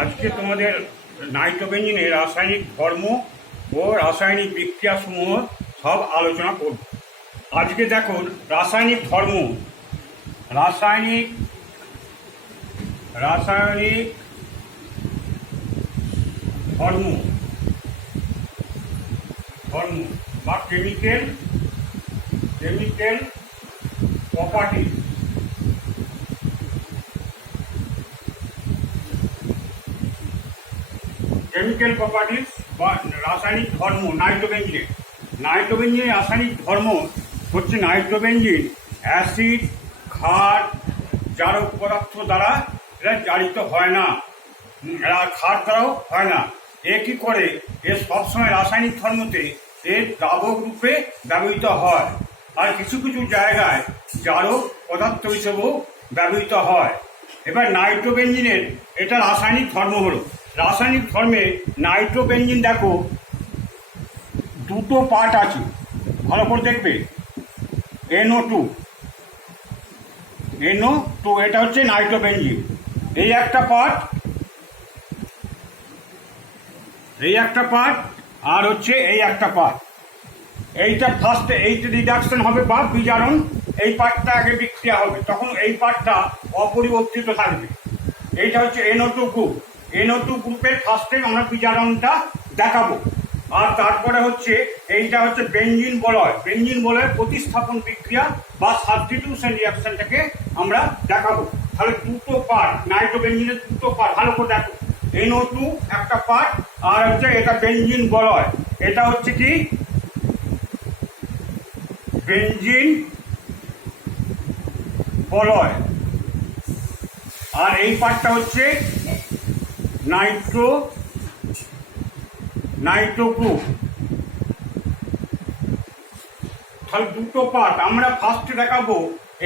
আজকে তোমাদের নাইট্রোবেঞ্জিনের রাসায়নিক ধর্ম ও রাসায়নিক বিক্রিয়াসমূহ সব আলোচনা করব। আজকে দেখুন রাসায়নিক ধর্ম, রাসায়নিক রাসায়নিক ধর্ম ধর্ম বা কেমিক্যাল প্রপার্টিজ। কেমিক্যাল প্রপার্টিজ বা রাসায়নিক ধর্ম নাইট্রোবেঞ্জিনের রাসায়নিক ধর্ম হচ্ছে নাইট্রোবেঞ্জিন অ্যাসিড, ক্ষার, জারক পদার্থ দ্বারা এরা জারিত হয় না, ক্ষার দ্বারাও হয় না। এ কি করে, এ সবসময় রাসায়নিক ধর্মতে এর দ্রাবক রূপে ব্যবহৃত হয়, আর কিছু কিছু জায়গায় জারক পদার্থ হিসেবেও ব্যবহৃত হয়। এবার নাইট্রোবেঞ্জিনের এটা রাসায়নিক ধর্ম হলো। রাসায়নিক ধর্মে নাইট্রোবেঞ্জিন দেখো দুটো পার্ট আছে, ভালো করে দেখবে। NO2 এটা হচ্ছে নাইট্রোবেঞ্জিন। এই একটা পার্ট আর হচ্ছে এই একটা পার্ট। এইটা ফার্স্টে এইটা রিডাকশন হবে বা বিজারণ, এই পার্টটা আগে বিক্রিয়া হবে, তখন এই পার্টটা অপরিবর্তিত থাকবে। এইটা হচ্ছে NO2 গ্রুপ। NO2 গ্রুপের ফার্স্টে আমরা বিজারণটা দেখাবো, আর তারপরে হচ্ছে এইটা হচ্ছে বেঞ্জিন বলয়। বেঞ্জিন বলয়ের প্রতিস্থাপন বিক্রিয়া বা সাবস্টিটিউশন রিঅ্যাকশনটাকে আমরা দেখাবো। তাহলে দুটো পার্ট, নাইট্রোবেঞ্জিনের দুটো পার্ট, ভালো করে দেখো। NO2 একটা পার্ট, আর হচ্ছে এটা বেঞ্জিন বলয়। এটা হচ্ছে কি বেঞ্জিন বলয়, আর এই পার্টটা হচ্ছে নাইট্রো গ্রুপ। তাহলে দুটো পার্ট আমরা ফার্স্টে দেখাবো।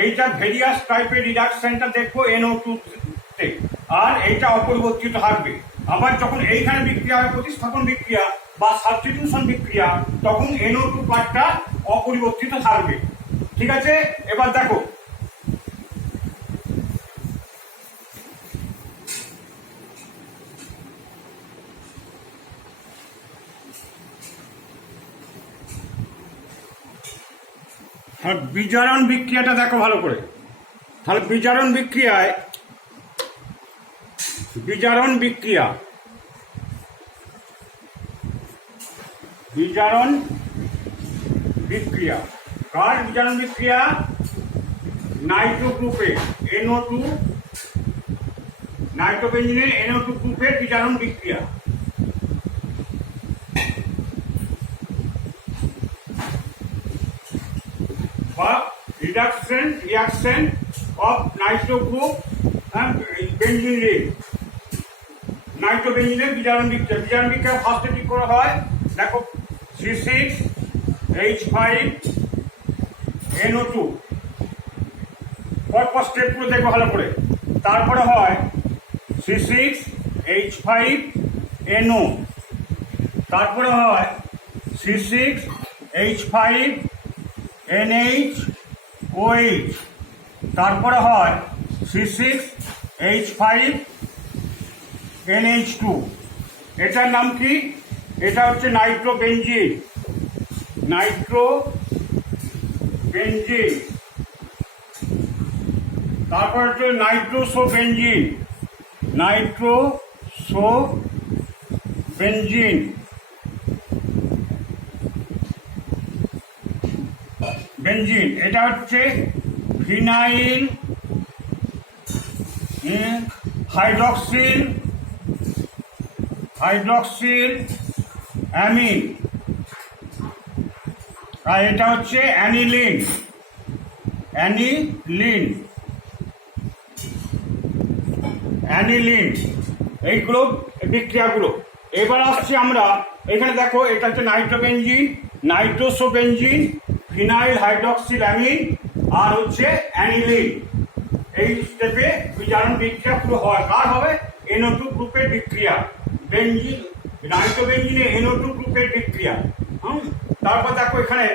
এইটা ভেরিয়াস টাইপের রিডাকশনটা দেখবো NO2 তে, আর এইটা অপরিবর্তিত থাকবে। আবার যখন এইখানে বিক্রিয়া হবে প্রতিস্থাপন বিক্রিয়া বা সাবস্টিটিউশন বিক্রিয়া, তখন NO2 পার্টটা অপরিবর্তিত থাকবে। ঠিক আছে, এবার দেখো বিজারণ বিক্রিয়াটা দেখো ভালো করে। তাহলে বিজারণ বিক্রিয়া কার বিজারণ বিক্রিয়া? নাইট্রো গ্রুপে NO2, নাইট্রোবেঞ্জিনের NO2 গ্রুপের বিজারণ বিক্রিয়া। বা reaction of nitro group and benzene ring, নাইট্রোবেঞ্জিনের বিজারণ বিক্রিয়া ফার্স্টে কি করা হয় দেখো, C6H5NO2 পরপর স্টেপগুলো দেখো ভালো করে। তারপরে হয় C6H5NO, তারপরে হয় C6H5NH OH, তারপরে হয় C6H5NH2। এটার নাম কি? এটা হচ্ছে নাইট্রোবেঞ্জিন। তারপর হচ্ছে নাইট্রোসোবেঞ্জিন। এটা হচ্ছে ফিনাইল হাইড্রক্সিল অ্যামিন, আর এটা হচ্ছে অ্যানিলিন। এইগুলো বিক্রিয়াগুলো। এবার আসছি আমরা এখানে দেখো, এটা হচ্ছে নাইট্রোবেঞ্জিন, নাইট্রোসোবেঞ্জিন, ফিনাইল হাইড্রক্সিল অ্যামিন, আর হচ্ছে অ্যানিলিন। এই স্টেপে বিজারণ বিক্রিয়া পুরো হয়। কার হবে? NO2 গ্রুপের বিক্রিয়া। নাইট্রোবেঞ্জিনে NO2 গ্রুপের বিক্রিয়া। তারপর দেখো এখানে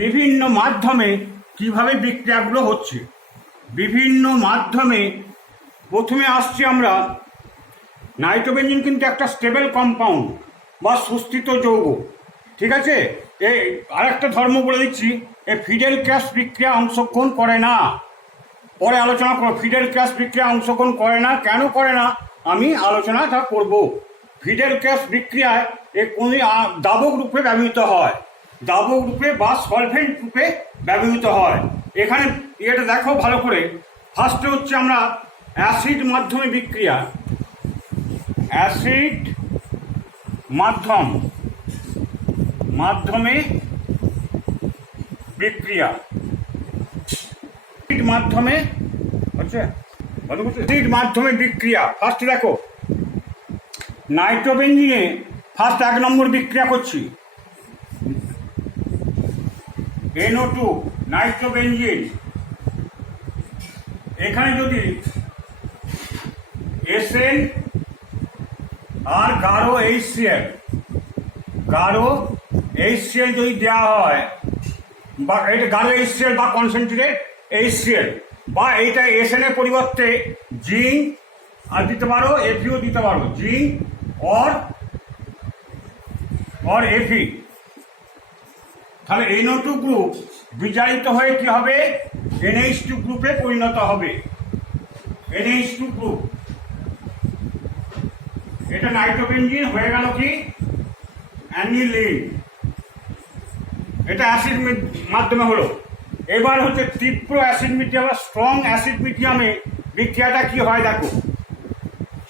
বিভিন্ন মাধ্যমে কিভাবে বিক্রিয়াগুলো হচ্ছে। বিভিন্ন মাধ্যমে প্রথমে আসছি আমরা নাইট্রোবেনজিন কিন্তু একটা স্টেবল কম্পাউন্ড বা সুস্থিত যৌগ, ঠিক আছে। এই আরেকটা ধর্ম বলে দিচ্ছি, এই ফিডেল ক্র্যাশ বিক্রিয়া অংশগ্রহণ করে না। পরে আলোচনা করো, ফিডেল ক্র্যাশ বিক্রিয়া অংশগ্রহণ করে না, কেন করে না আমি আলোচনাটা করব। ফিডেল ক্র্যাশ বিক্রিয়ায় কোন দাবক রূপে ব্যবহৃত হয়, দাবক রূপে বা সলভেন্ট রূপে ব্যবহৃত হয়। এখানে এটা দেখো ভালো করে। ফার্স্টে হচ্ছে আমরা অ্যাসিড মাধ্যমে বিক্রিয়া, অ্যাসিড মাধ্যমে বিক্রিয়া, মাধ্যমে হচ্ছে অ্যাসিড মাধ্যমে বিক্রিয়া। ফার্স্টে দেখো নাইট্রোবেনজিনে ফার্স্ট 1 নম্বর বিক্রিয়া করছি, NO2 নাইট্রোবেনজিন। এখানে যদি SN আর গাঢ় HCl যদি দেওয়া হয়, বা এটা গাঢ় HCl বা কনসেন্ট্রেটেড HCl, বা এইটা SN এর পরিবর্তে জিঙ্ক আর দিতে পারো, Fe দিতে পারো, জিঙ্ক অর Fe। তাহলে NO2 গ্রুপ বিজারিত হয়ে কি হবে, NH2 গ্রুপে পরিণত হবে, NH2 গ্রুপ। এটা নাইট্রোবেনজিন হয়ে গেল কি অ্যানিলিন, এটা অ্যাসিড মাধ্যমে হলো। এবার হচ্ছে তীব্র অ্যাসিড মিডিয়াম বা স্ট্রং অ্যাসিড মিডিয়ামে বিক্রিয়াটা কি হয় দেখো,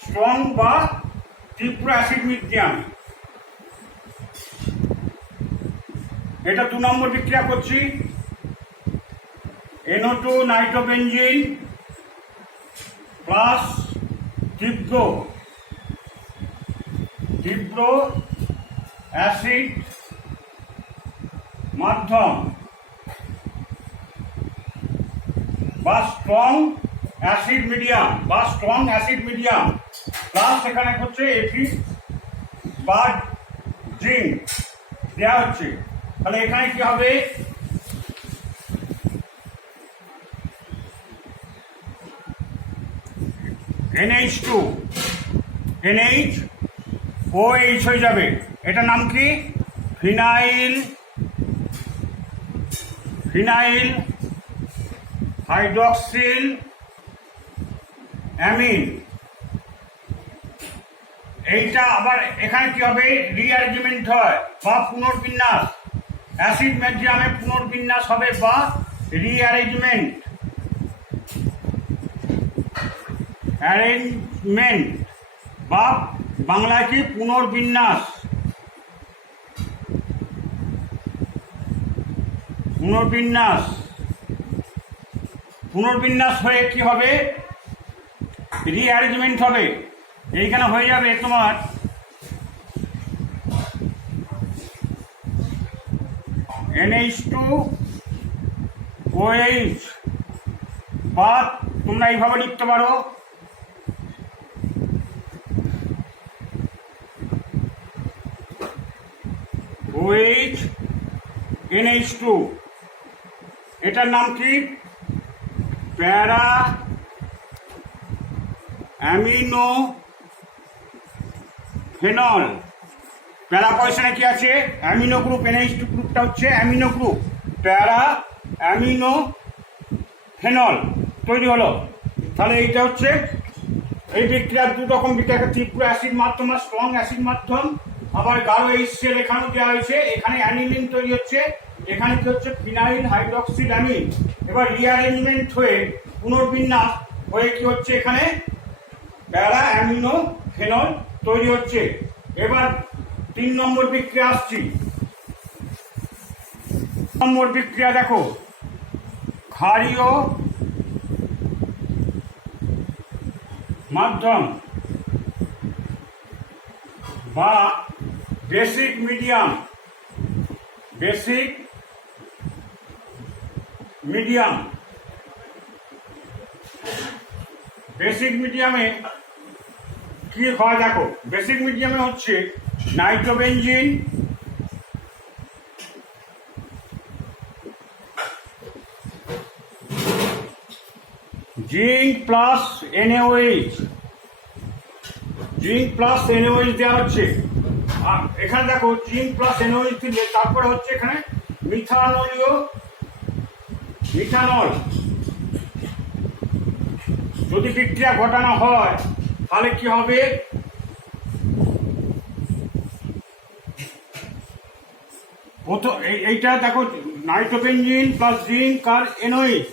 স্ট্রং বা তীব্র অ্যাসিড মিডিয়াম। এটা 2 নম্বর বিক্রিয়া করছি, NO2 নাইট্রোবেনজিন প্লাস তীব্র অ্যাসিড মাধ্যম বা স্ট্রং অ্যাসিড মিডিয়াম প্লাস এখানে হচ্ছে Fe বা জিঙ্ক দেওয়া হচ্ছে। তাহলে এখানে কি হবে, NH2OH হয়ে যাবে। এটার নাম কি ফিনাইল হাইড্রক্সিল অ্যামিন। এইটা আবার এখানে কি হবে, রিঅ্যারেঞ্জমেন্ট হয় বা পুনর্বিন্যাস, অ্যাসিড মিডিয়ামে পুনর্বিন্যাস হবে বা রিঅ্যারেঞ্জমেন্ট বা বাংলায় কি পুনর্বিন্যাস হয়ে কি হবে, রিঅ্যারেঞ্জমেন্ট হবে। এইখানে হয়ে যাবে তোমার NH2OH, বা তোমরা এইভাবে লিখতে পারো OH NH2। এটার নাম কি প্যারা অ্যামিনো ফেনল। প্যারা পয়সনে কি আছে, অ্যামিনো গ্রুপ, NH2 গ্রুপটা হচ্ছে অ্যামিনো গ্রুপ, প্যারা অ্যামিনো ফেনল তৈরি হলো। তাহলে এইটা হচ্ছে এই বিক্রিয়ার 2 রকম বিক্রিয়া, তীব্র অ্যাসিড মাধ্যম আর স্ট্রং অ্যাসিড মাধ্যম। আবার গাঢ় HCl এখানেও দেওয়া হয়েছে, এখানে অ্যানিলিন তৈরি হচ্ছে, এখানে কি হচ্ছে ফিনাইল হাইড্রক্সিল অ্যামিন। এবার রিঅ্যারেঞ্জমেন্ট হয়ে পুনর্বিন্যাস হয়ে কি হচ্ছে, এখানে প্যারা অ্যামিনো ফেনল তৈরি হচ্ছে। এবার 3 নম্বর বিক্রিয়া আসছি। 3 নম্বর বিক্রিয়া দেখো, ক্ষারীয় মাধ্যম বা বেসিক মিডিয়াম, বেসিক মিডিয়ামে কি হয় দেখো, বেসিক মিডিয়ামে হচ্ছে nitrobenzene zinc plus NaOH, zinc plus NOH দেওয়া হচ্ছে। আর এখানে দেখো জিঙ্ক প্লাস এনওএইচ দিলে তারপরে হচ্ছে এখানে মিথানল। যদি বিক্রিয়া ঘটানো হয় তাহলে কি হবে, এইটা দেখো নাইট্রোবেনজিন প্লাস জিঙ্ক আর এনওএইচ,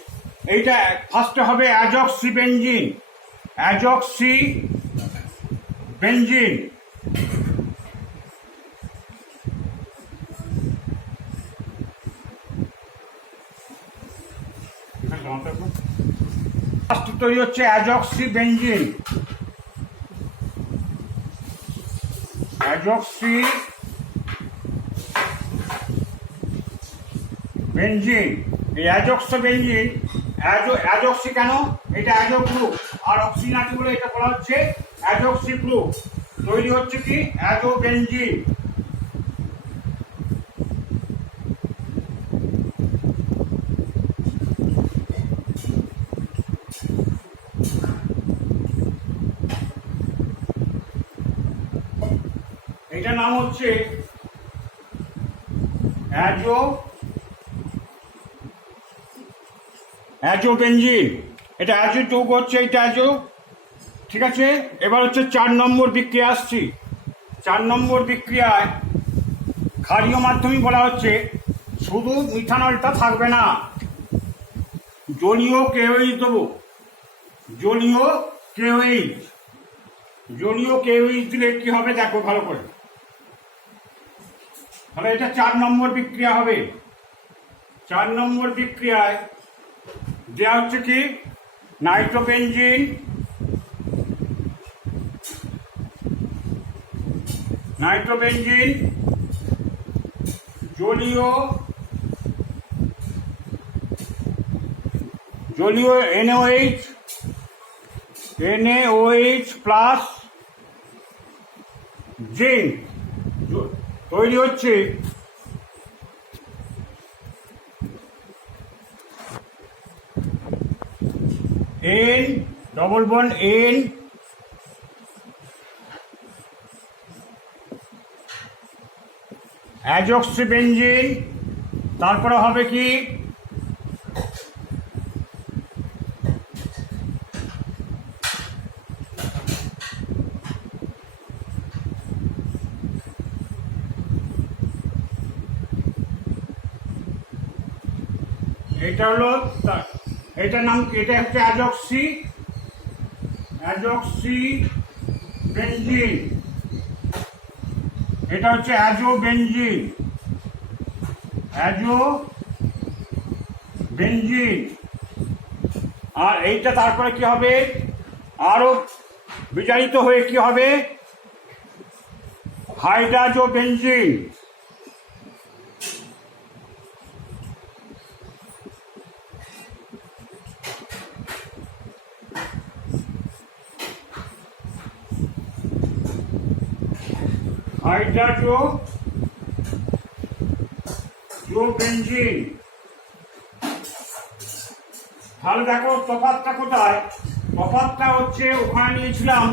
এইটা ফার্স্টে হবে অ্যাজক্সিবেনজিন। ফার্স্ট তৈরি হচ্ছে অ্যাজক্সিবেনজিন। এই অ্যাজক্সিবেনজিন, অ্যাজক্সি কেন, এটা অ্যাজো গ্রুপ, আর অক্সিজেনাটি বলে এটা বলা হচ্ছে অ্যাজক্সি গ্রুপ। তৈরি হচ্ছে কি অ্যাজোবেনজিন। এটার নাম হচ্ছে অ্যাজোবেনজিন। এটা অ্যাজো যৌগ হচ্ছে, এটা অ্যাজো, ঠিক আছে। এবার হচ্ছে 4 নম্বর বিক্রিয়া আসছি। 4 নম্বর বিক্রিয়ায় ক্ষারীয় মাধ্যমে বলা হচ্ছে শুধু মিথানলটা থাকবে না, জলীয় কেওএইচ দেবো। জলীয় কেওএইচ দিলে কি হবে দেখো ভালো করে, তাহলে এটা 4 নম্বর বিক্রিয়া হবে। 4 নম্বর বিক্রিয়ায় দেওয়া হচ্ছে কি নাইট্রোবেনজিন, জলীয় NaOH প্লাস জিঙ্ক, তৈরি হচ্ছে N ডবল বন্ড N অ্যাজক্সিবেনজিন, তারপরে হবে কি এটা হলো, এটার নাম, এটা হচ্ছে অ্যাজক্সিবেনজিন। এটা হচ্ছে অ্যাজোবেনজিন। আর এইটা তারপরে কি হবে, আরো বিজারিত হয়ে কি হবে, হাইড্রোজোবেনজিন। হাইড্রোজোবেনজিন। তাহলে দেখো তফাৎটা কোথায়, তফাৎটা হচ্ছে ওখানে নিয়েছিলাম,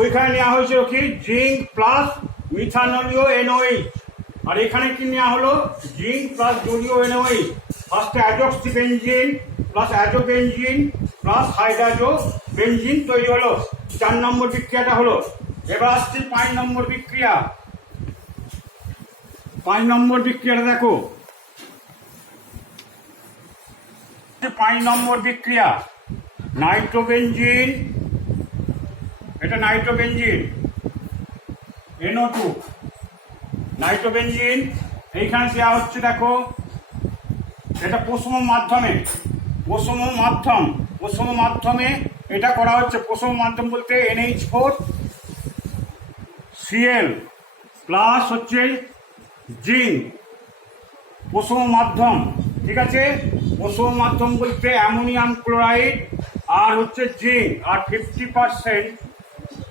ওইখানে নেওয়া হয়েছিল কি জিঙ্ক প্লাস মিথানলীয় NOH, আর এখানে কি নেওয়া হলো জিঙ্ক প্লাস জলীয় NOH। ফার্স্টে অ্যাজক্সিবেনজিন প্লাস অ্যাজোবেনজিন প্লাস হাইড্রোজোবেনজিন তৈরি হলো। 4 নম্বর বিক্রিয়াটা হলো। এবার আসছে 5 নম্বর বিক্রিয়া। 5 নম্বর বিক্রিয়াটা দেখো, 5 নম্বর বিক্রিয়া নাইট্রোবেনজিন, এটা নাইট্রোবেনজিন NO2, নাইট্রোবেনজিন এইখানে দেওয়া হচ্ছে দেখো, এটা পশম মাধ্যমে এটা করা হচ্ছে। পশম মাধ্যম বলতে NH4Cl প্লাস হচ্ছে জিঙ্ক, পশম মাধ্যম, ঠিক আছে। পশম মাধ্যম বলতে অ্যামোনিয়াম ক্লোরাইড আর হচ্ছে জিঙ্ক, আর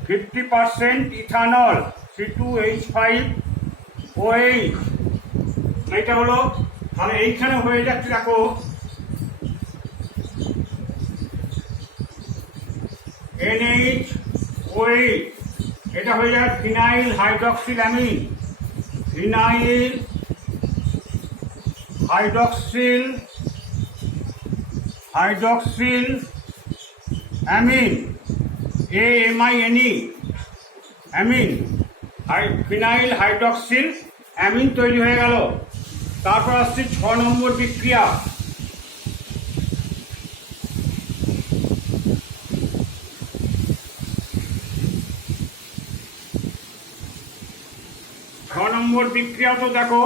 50% ইথানল C2H5OH, এইটা হলো। তাহলে এইখানে হয়ে যাচ্ছে দেখো NH ওই এটা হয়ে যায় phenyl hydroxyl amine, phenyl hydroxyl amine, AMINE amine, phenyl hydroxyl amine তৈরি হয়ে গেল। তারপর আসছে 6 নম্বর বিক্রিয়া। বিক্রিয়া তো দেখো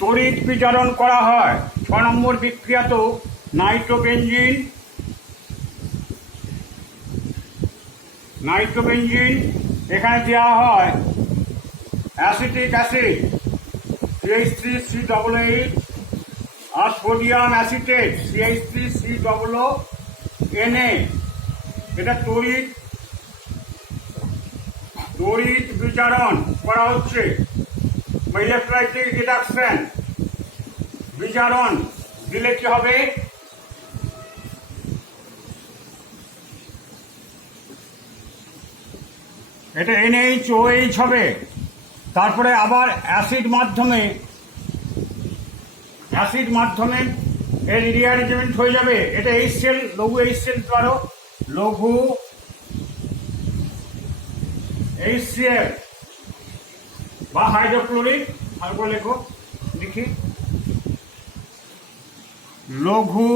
তড়িৎ বিজারণ করা হয়। 6 নম্বর বিক্রিয়া তো নাইট্রোবেনজিন এখানে দেওয়া হয় অ্যাসিটিক অ্যাসিড CH3COOH আর সোডিয়াম অ্যাসিটেট CH3COONA। এটা তড়িৎ বিজারণ করা হচ্ছে, ইলেকট্রোলাইটিক রিডাকশন। বিজারণ দিলে কি হবে? এটা NaOH হবে। তারপরে আবার অ্যাসিড মাধ্যমে এর রিঅ্যারেঞ্জমেন্ট হয়ে যাবে। এটা HCl, লঘু HCl পারো, লঘু HCl বা হাইড্রোক্লোরিক, তারপর লেখো দেখি লঘু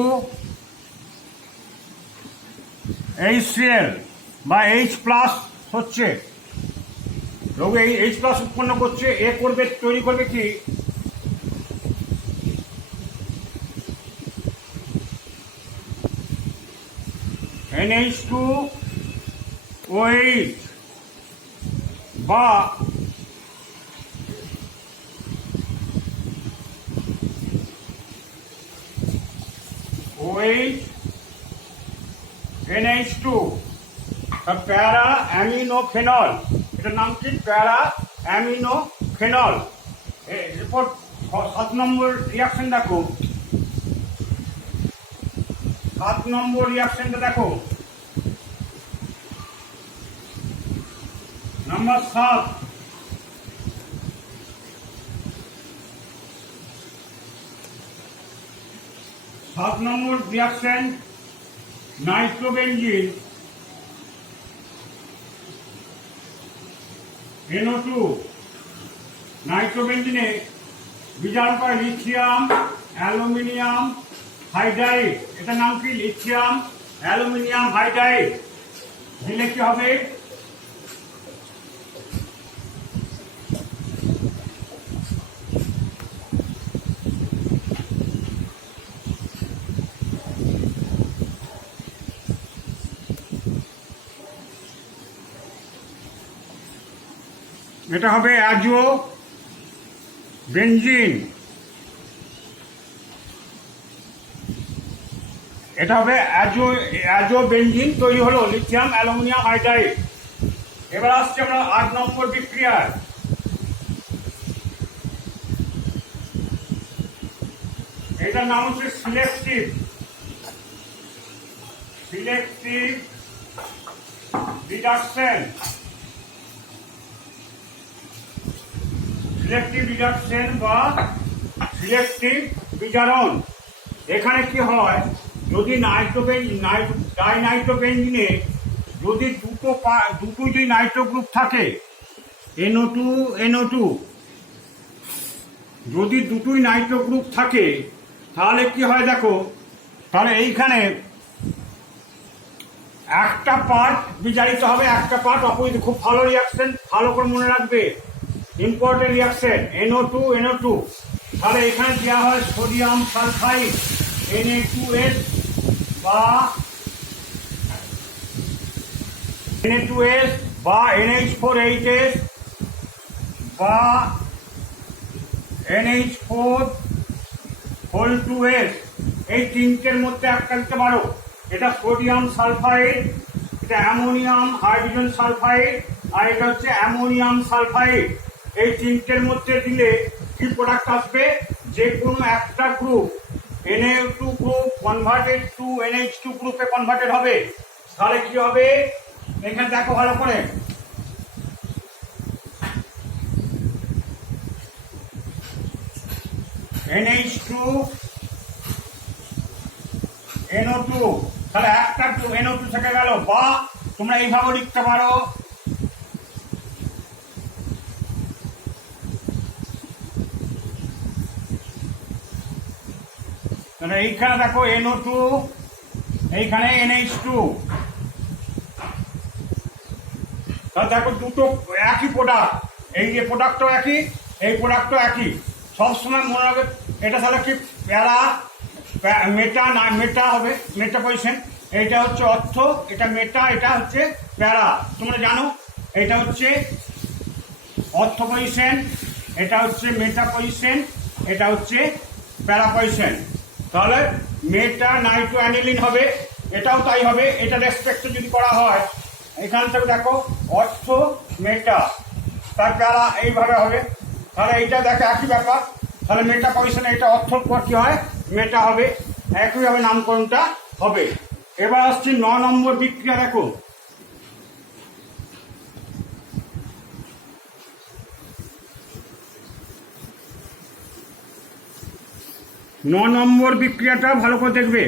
HCl বা H+ হচ্ছে, লঘু H+ উৎপন্ন করছে। তৈরি করবে কি? NH2OH বা OH NH2 প্যারা অ্যামিনোফেনল। এটার নাম কি? প্যারা অ্যামিনোফেনল। এরপর 7 নম্বর রিয়াকশন দেখো। 7 নম্বর রিয়াকশনটা দেখো, নাম্বার 7। নম্বর রিয়াকশন নাইট্রোবেনজিন NO2। নাইট্রোবেনজিনে বিজারণ করে লিথিয়াম অ্যালুমিনিয়াম হাইড্রাইড। এটার নাম কি? Lithium aluminium hydride. দিলে কি হবে? এটা হবে অ্যাজোবেনজিন। অ্যাজোবেনজিন তৈরি হলো লিথিয়াম অ্যালুমিনিয়াম হাইড্রাইড। এবার আসছে আমরা 8 নম্বর বিক্রিয়া। এটার নাম হচ্ছে সিলেক্টিভ রিডাকশন। বা সিলেক্টিভ বিজারণ। এখানে কি হয়? যদি ডাইনাইট্রোবেনজিনে যদি দুটোই নাইট্রো গ্রুপ থাকে, NO2 যদি দুটোই নাইট্রো গ্রুপ থাকে, তাহলে কি হয় দেখো, তাহলে এইখানে একটা পার্ট বিজারিত হবে, একটা পার্ট অপোজিট। খুব ভালো রিয়াকশন, ভালো করে মনে রাখবে, ইম্পর্টেন্ট রিয়াকশন NO2। তাহলে এখানে দেওয়া হয় সোডিয়াম সালফাইড Na2S বা NH4HS বা NH4(2S। এই তিনটের মধ্যে একটা দিতে পারো। এটা সোডিয়াম সালফাইড, এটা অ্যামোনিয়াম হাইড্রোজেন সালফাইড, আর এটা হচ্ছে অ্যামোনিয়াম সালফাইড। এই তিনটের মধ্যে দিলে কি প্রোডাক্ট আসবে? যে কোনো একটা group Na2 group converted to NH2 গ্রুপে কনভার্টেড হবে। তাহলে কি হবে? এখানে দেখো ভালো করে, NH2 NO2, তাহলে একটা NO2 থেকে গেল। বা তোমরা এইভাবে লিখতে পারো, তাহলে এইখানে দেখো NO2, এইখানে NH2, তাহলে দেখো দুটো একই প্রোডাক্ট, এই যে প্রোডাক্টও একই, এই প্রোডাক্টও একই। সবসময় মনে রাখবে এটা তাহলে কি প্যারা মেটা, না মেটা হবে, মেটা পজিশন। এইটা হচ্ছে অর্থ, এটা মেটা, এটা হচ্ছে প্যারা। তোমরা জানো এটা হচ্ছে অর্থ পজিশন, এটা হচ্ছে মেটা পজিশন, এটা হচ্ছে প্যারা পজিশন। তাহলে মেটা নাইট্রো অ্যানিলিন হবে, এটাও তাই হবে। এটা রেসপেক্টে যদি করা হয়, এখান থেকে দেখো অর্থ মেটা, তার প্যারা এইভাবে হবে। তাহলে এইটা দেখো একই ব্যাপার। তাহলে মেটা পজিশনে এটা অর্থর পর কি হয়, মেটা হবে, একইভাবে নামকরণটা হবে। এবার আসছি 9 নম্বর বিক্রিয়া। দেখো 9 নম্বর বিক্রিয়াটা ভালো করে দেখবে।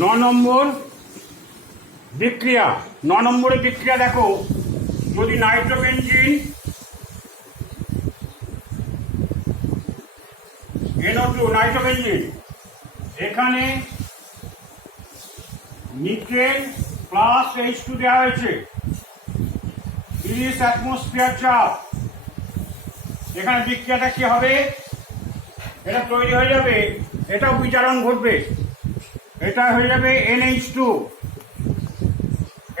9 নম্বর বিক্রিয়া, 9 নম্বরের বিক্রিয়া দেখো, যদি নাইট্রোবেনজিন NO2 নাইট্রোবেনজিন, এখানে নিকেল প্লাস H2 দেওয়া হয়েছে, 30 অ্যাটমসফিয়ার চাপ। এখানে বিক্রিয়াটা কি হবে, এটা তৈরি হয়ে যাবে, এটাও বিজারণ ঘটবে, এটা হয়ে যাবে NH2,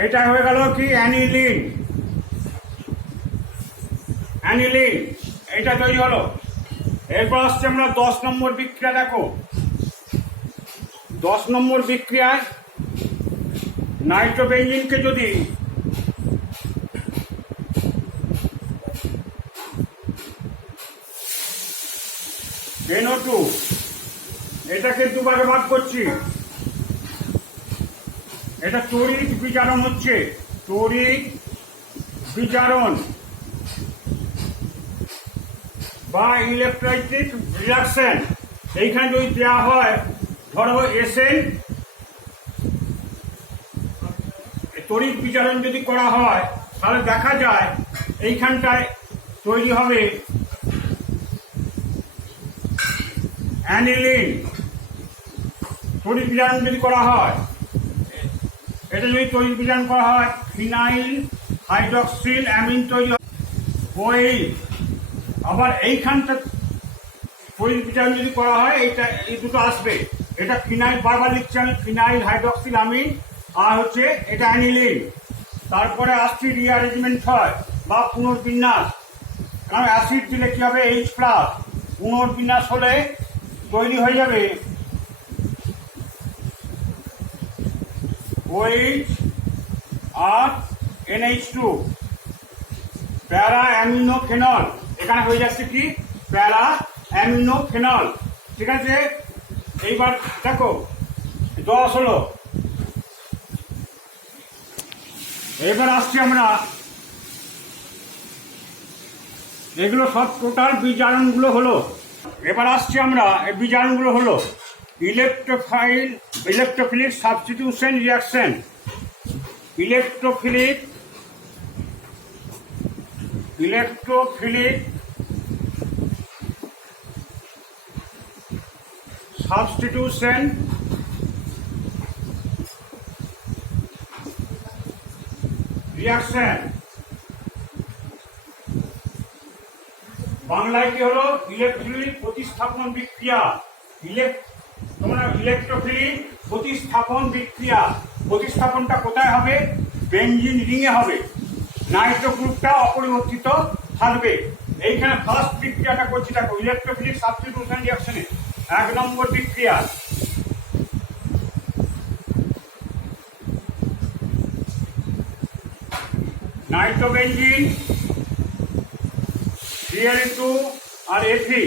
এটা হয়ে গেল কি অ্যানিলিন, অ্যানিলিন, এটা তৈরি হলো। এরপর আসছে আমরা 10 নম্বর বিক্রিয়া। দেখো 10 নম্বর বিক্রিয়ায় নাইট্রোবেনজিনকে যদি NO2, এটাকে দুভাগে ভাগ করছি, এটা তড়িৎ বিজারণ হচ্ছে, তড়িৎ বিজারণ বা ইলেকট্রোলাইটিক রিঅ্যাকশন। এইখানে যদি দেওয়া হয়, ধরো SN, তড়িৎ বিজারণ যদি করা হয়, তাহলে দেখা যায় এইখানটায় তৈরি হবে অ্যানিলিন। তড়িৎ বিজারণ যদি করা হয়, এটা যদি তড়িৎ বিজারণ করা হয়, ফিনাইল হাইড্রক্সিল অ্যামিন তৈরি হয়। ওই আবার এইখানটা তড়িৎ বিজারণ যদি করা হয়, এইটা এই দুটো আসবে, এটা ফিনাইল, বারবার লিখছি আমি, ফিনাইল হাইড্রক্সিল অ্যামিন, আর হচ্ছে এটা অ্যানিলিন। তারপরে আসছি রিঅ্যারেঞ্জমেন্ট হয় বা পুনর্বিন্যাস, কারণ অ্যাসিড দিলে কি হবে, H+, পুনর্বিন্যাস হলে তৈরি হয়ে যাবে OH আর NH2, প্যারা অ্যামিনোফেনল। এখানে হয়ে যাচ্ছে কি প্যারা অ্যামিনোফেনল, ঠিক আছে। এইবার দেখো 10 হলো। এবার আসছি আমরা, এগুলো সব টোটাল বিজারণগুলো হলো। এবার আসছি আমরা, এই বিজারণগুলো হলো electrophilic substitution reaction, electrophilic substitution reaction. বাংলায় কি হলো, ইলেকট্রোফিলিক প্রতিস্থাপন বিক্রিয়া। তোমরা ইলেকট্রোফিলিক প্রতিস্থাপন বিক্রিয়া, প্রতিস্থাপনটা কোথায় হবে, বেনজিন রিংয়ে হবে, নাইট্রো গ্রুপটা অপরিবর্তিত থাকবে। এইখানে ফার্স্ট বিক্রিয়াটা করছি, দেখো ইলেকট্রোফিলিক সাবস্টিটিউশন রিঅ্যাকশনে 1 নম্বর বিক্রিয়া। নাইট্রোবেনজিন, Cl2 আর Fe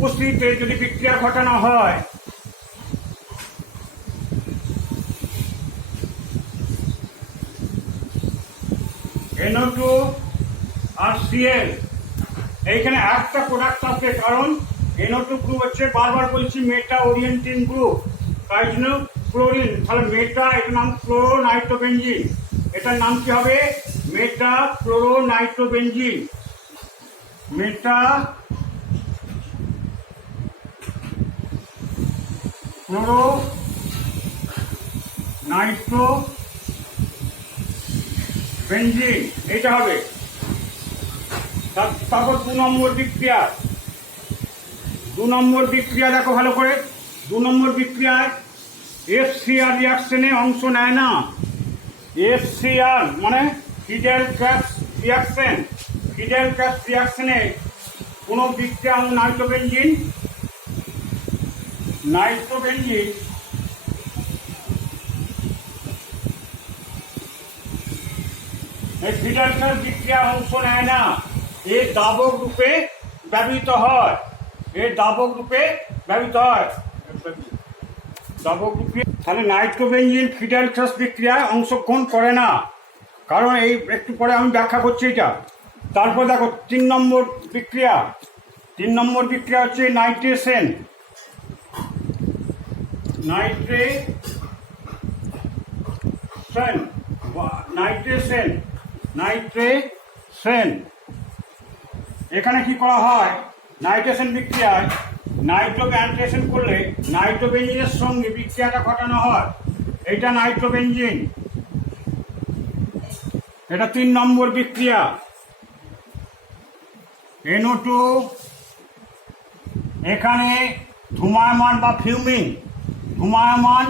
উপস্থিতিতে যদি বিক্রিয়া ঘটানো হয় NO2 আর Cl, এইখানে একটা প্রোডাক্ট আছে, কারণ NO2 গ্রুপ হচ্ছে, বারবার বলছি, মেটা ওরিয়েন্টিন গ্রুপ, তাই জন্য ক্লোরিন, তাহলে মেটা, এটার নাম ক্লোরো নাইট্রোবেনজিন, এটার নাম কি হবে? মেটা ক্লোরো নাইট্রোবেনজিন। মেটা ক্লোরো নাইট্রোবেনজিন, এটা হবে। তারপর 2 নম্বর বিক্রিয়া দেখো ভালো করে। 2 নম্বর বিক্রিয়ায় FCR রিয়াকশনে অংশ নেয় না। FCR মানে Friedel Crafts reaction. Friedel Crafts রিয়াকশনে কোনো বিক্রিয়া নাইট্রোবেনজিন এই ফিডেল ক্যাপস বিক্রিয়া অংশ নেয় না, এর দাবক রূপে ব্যবহৃত হয়। দাবক রূপে, তাহলে নাইট্রোবেনজিন ফিডেল ক্যাপস বিক্রিয়ায় অংশগ্রহণ করে না, কারণ এই একটু পরে আমি ব্যাখ্যা করছি এটা। তারপর দেখো 3 নম্বর বিক্রিয়া। 3 নম্বর বিক্রিয়া হচ্ছে নাইট্রেশন। এখানে কি করা হয়? নাইট্রেশন বিক্রিয়ায় নাইট্রোবেনজিন করলে নাইট্রোবেনজিনের সঙ্গে বিক্রিয়াটা ঘটানো হয়, এটা নাইট্রোবেনজিন। এটা 3 নম্বর বিক্রিয়া। NO2 এখানে ধূমায়মান বা ফিউমিং, ধূমায়মান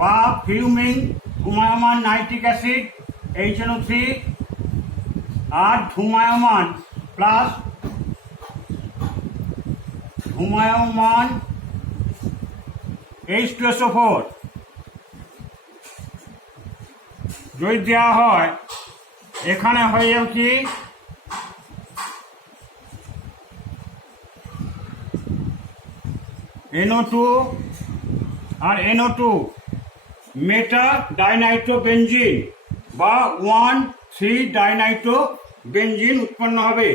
বা ফিউমিং, ধূমায়মান নাইট্রিক অ্যাসিড HNO3 আর ধূমায়মান প্লাস ধূমায়মান H2SO4 যদি দেওয়া হয়, এখানে হয়ে যাবে কি NO2 আর NO2 মেটা ডাইনাইট্রোবেনজিন বা 1,3-ডাইনাইট্রোবেনজিন উৎপন্ন হবে।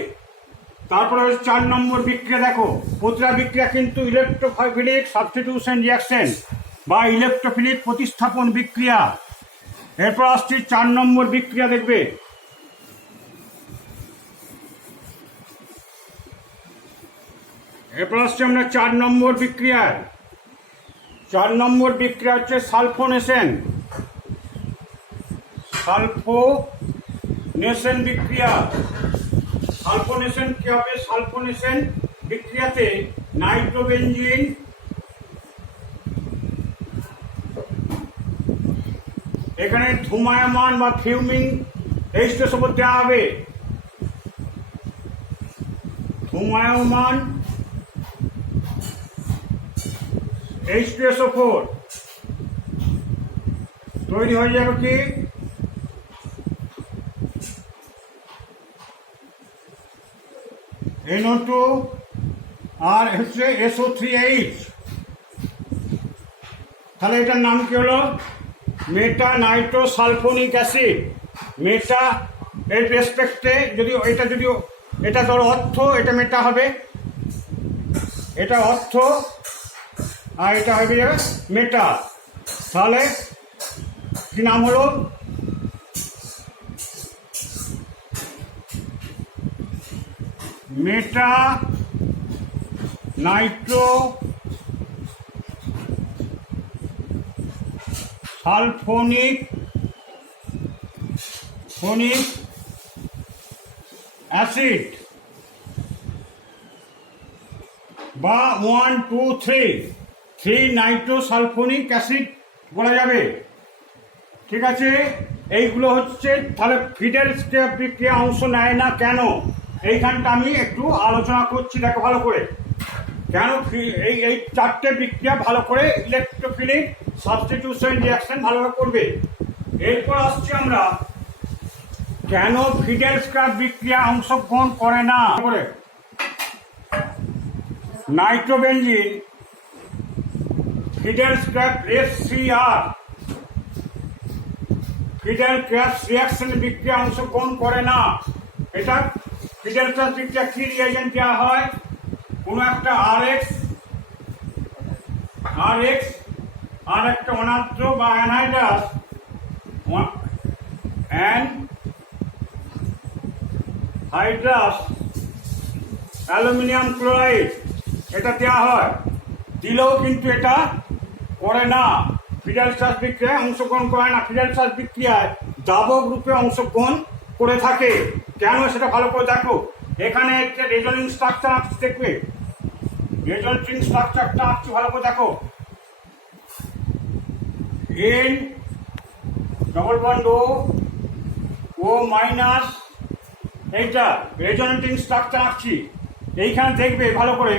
তারপরে হচ্ছে 4 নম্বর বিক্রিয়া। দেখো, প্রতিটা বিক্রিয়া কিন্তু ইলেকট্রোফিলিক সাবস্টিটিউশন রিয়াকশন বা ইলেকট্রোফিলিক প্রতিস্থাপন বিক্রিয়া। এরপর আসছি 4 নম্বর বিক্রিয়া। দেখবে এরপর আসছি আমরা 4 নম্বর বিক্রিয়ায়। 4 নম্বর বিক্রিয়া হচ্ছে সালফোনেশন বিক্রিয়া। সালফোনেশন কি হবে? সালফোনেশন বিক্রিয়াতে নাইট্রোবেনজিন এখানে ধূমায়মান বা ফিউমিং H2SO4 দেওয়া হবে। ধূমায়মান H2SO4 তৈরি হয়ে যাবে কি NO2 আর হচ্ছে SO3H। তাহলে এটার নাম কি হলো? মেটা নাইট্রোসালফোনিক অ্যাসিড। মেটা এর রেসপেক্টে যদি এটা ধরো অর্থ, এটা মেটা হবে, এটা অর্থ আর এটা হবে মেটা। তাহলে কি নাম হলো? মেটা নাইট্রো সালফোনিক অ্যাসিড বা 1,2,3 নাইট্রোসালফোনিক অ্যাসিড বলা যাবে। ঠিক আছে, এইগুলো হচ্ছে। তাহলে ফিডেল বিক্রিয়া অংশ নেয় না কেন? এইখানটা আমি একটু আলোচনা করছি, দেখো ভালো করে। কেন এই 4টে বিক্রিয়া ভালো করে ইলেকট্রোফিলিক সাবস্টিটিউশন রিঅ্যাকশন ভালোভাবে করবে। এরপর আসছি আমরা কেন ফিডেল স্ক্র্যাপ বিক্রিয়া অংশগ্রহণ করে না। Nitrobenzene fiddle scrap FCR fiddle craps reaction বিক্রিয়া অংশগ্রহণ করে না। এটা ফিডেল ক্র্যাপস বিক্রিয়া কি রিয়েজেন্ট দেওয়া হয়, কোনো একটা RX আর একটা অনাদ্র বা অ্যানহাইড্রাস অ্যালুমিনিয়াম ক্লোরাইড এটা দেওয়া হয়, দিলেও কিন্তু এটা করে না, ফিডেল ক্র্যাপস বিক্রিয়ায় অংশগ্রহণ করে না। ফিডেল ক্র্যাপস বিক্রিয়ায় দ্রাবক রূপে অংশগ্রহণ করে থাকে। কেন সেটা ভালো করে দেখো। এখানে একটা রেজোনিং স্ট্রাকচার আঁকছি, দেখবে রেজোনেটিং স্ট্রাকচারটা আঁকছি, ভালো করে দেখো। N ডবল বন্ড ও মাইনাস, এইটা রেজোনেটিং স্ট্রাকচার আঁকছি। এইখানে দেখবে ভালো করে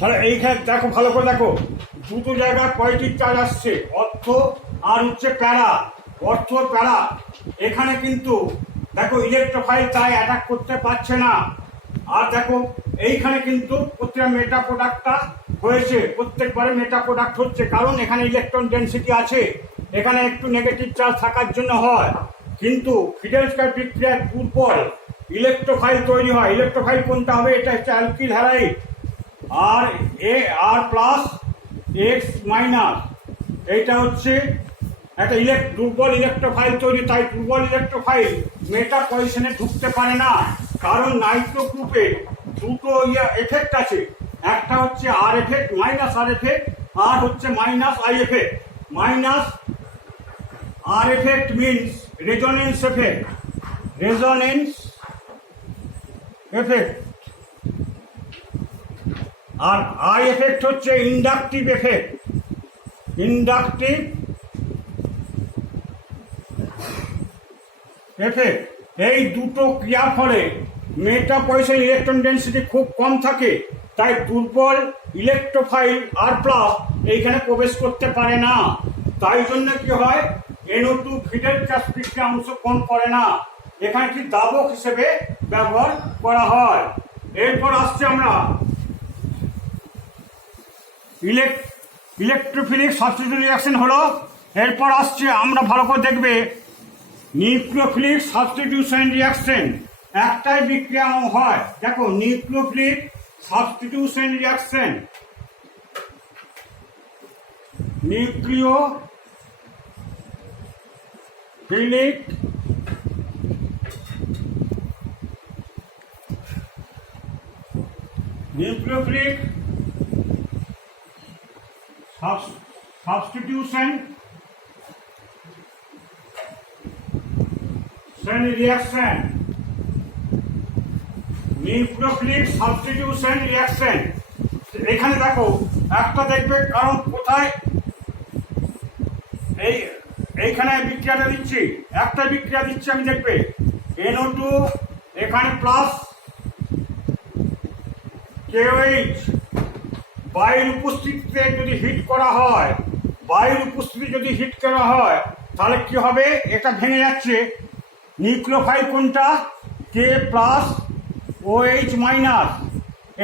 তাহলে এইখানে দেখো, ভালো করে দেখো, দুটো জায়গায় পজিটিভ চার্জ আসছে, অর্থ আর হচ্ছে প্যারা, অর্থ প্যারা। এখানে কিন্তু দেখো ইলেকট্রোফাইল তাই অ্যাটাক করতে পারছে না। আর দেখো এইখানে কিন্তু প্রত্যেকটা মেটা প্রোডাক্টটা হয়েছে, প্রত্যেকবারে মেটা প্রোডাক্ট হচ্ছে, কারণ এখানে ইলেকট্রন ডেন্সিটি আছে, এখানে একটু নেগেটিভ চার্জ থাকার জন্য হয়। কিন্তু ফিডেল স্ক্র্যাপ বিক্রিয়ার দুর্বল ইলেকট্রোফাইল তৈরি হয়। ইলেকট্রোফাইল কোনটা হবে, এটা হচ্ছে অ্যালকিল হ্যালাইড আর প্লাস এক্স মাইনাস, এইটা হচ্ছে একটা দুর্বল ইলেকট্রোফাইল তৈরি। তাই দুর্বল ইলেকট্রোফাইল মেটা পজিশনে ঢুকতে পারে না, কারণ নাইট্রো গ্রুপে দুটো এফেক্ট আছে, একটা হচ্ছে R effect minus R effect, আর হচ্ছে minus I effect. Minus R effect means resonance effect, আর আই এফেক্ট হচ্ছে ইন্ডাকটিভ এফেক্ট, এই দুটো ক্রিয়ার ফলে মেটা পজিশন ইলেকট্রন ডেন্সিটি খুব কম থাকে, তাই দুর্বল ইলেকট্রোফাইল আর প্লাস এইখানে প্রবেশ করতে পারে না। তাই জন্য কি হয়, NO2 ফিডেল ক্র্যাপস বিক্রিয়া অংশগ্রহণ করে না, এখানে কি দাবক হিসেবে ব্যবহার করা হয়। এরপর আসছে আমরা ইলেকট্রোফিলিক সাবস্টিটিউশন রিঅ্যাকশন হলো। এরপর আসছে আমরা ভালো করে দেখবে নিউক্লিওফিলিক সাবস্টিটিউশন রিঅ্যাকশন, একটাই বিক্রিয়া হয়। দেখো nucleophilic substitution reaction, nucleophilic substitution reaction, nucleophilic substitution reaction. এখানে দেখো একটা দেখবে, কারণ কোথায় এইখানে বিক্রিয়াটা দিচ্ছি, একটা বিক্রিয়া দিচ্ছি আমি, দেখবে NO2 এখানে প্লাস KOH বায়ুর উপস্থিতিতে যদি হিট করা হয়, বায়ুর উপস্থিতি যদি হিট করা হয় তাহলে কি হবে, এটা ভেঙে যাচ্ছে। নিউক্লিওফাইল কোনটা, K প্লাস OH মাইনাস,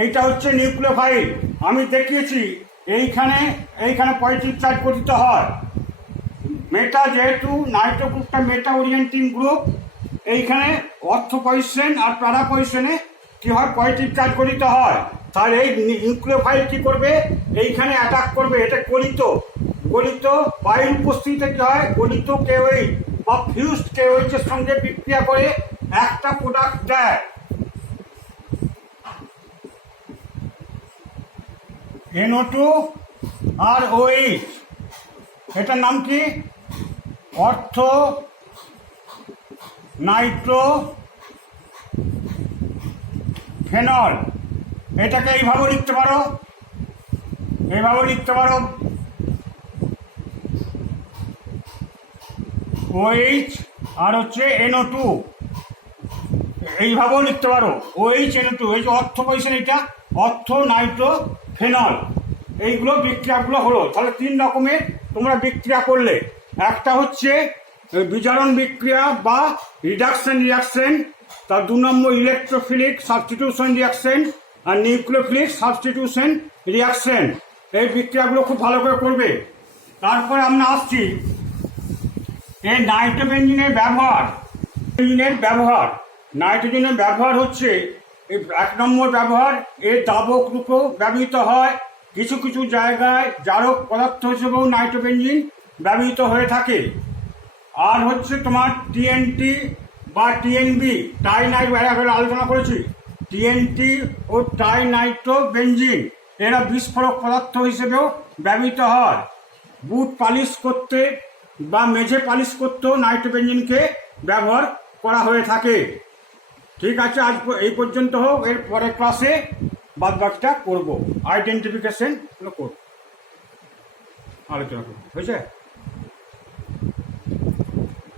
এইটা হচ্ছে নিউক্লিওফাইল। আমি দেখিয়েছি এইখানে পজিটিভ চার্জ গঠিত হয়। মেটা, যেহেতু নাইট্রো গ্রুপটা মেটা ওরিয়েন্টিং গ্রুপ, এইখানে অর্থ পজিশন আর প্যারা পজিশনে কি হয়, পজিটিভ চার্জ গঠিত হয়। তাহলে এই নিউক্লিওফাইল কি করবে, এইখানে অ্যাটাক করবে। এটা গলিত বায়ুর উপস্থিতিতে কি হয়, গলিত KOH বা ফিউজড KOH এর সঙ্গে বিক্রিয়া করে একটা প্রোডাক্ট দেয়। NO2 আর OH, এটার নাম কি, অর্থ নাইট্রো ফেনল। এটাকে এইভাবে লিখতে পারো, OH আর হচ্ছে NO2, এইভাবেও লিখতে পারো OH NO2। এই যে অর্থ পজিশন, এটা অর্থ নাইট্রো ফেনল। এইগুলো বিক্রিয়াগুলো হলো। তাহলে 3 রকমের তোমরা বিক্রিয়া করলে, একটা হচ্ছে বিজারণ বিক্রিয়া বা রিডাকশন রিয়াকশন, তার 2 নম্বর ইলেকট্রোফিলিক সাবস্টিটিউশন রিয়াকশন আর নিউক্লিওফিলিক সাবস্টিটিউশন রিয়াকশন। এই বিক্রিয়াগুলো খুব ভালো করে করবে। তারপরে আমরা আসছি এই নাইট্রোবেনজিনের ব্যবহার। নাইট্রোজেনের ব্যবহার হচ্ছে 1 নম্বর ব্যবহার, এর দাবক রূপেও ব্যবহৃত হয়। কিছু কিছু জায়গায় জারক পদার্থ হিসেবেও নাইট্রোবেনজিন ব্যবহৃত হয়ে থাকে। আর হচ্ছে তোমার TNT বা TNB, আলোচনা করেছি। TNT ও ট্রাইনাইট্রোবেনজিন এরা বিস্ফোরক পদার্থ হিসেবেও ব্যবহৃত হয়। বুট পালিশ করতে বা মেঝে পালিশ করতেও নাইট্রোবেনজিনকে ব্যবহার করা হয়ে থাকে। ঠিক আছে, আজ এই পর্যন্ত হোক। এর পরের ক্লাসে বাদবাকিটা করবো, আইডেন্টিফিকেশন করবো, আলোচনা করবো। হয়েছে?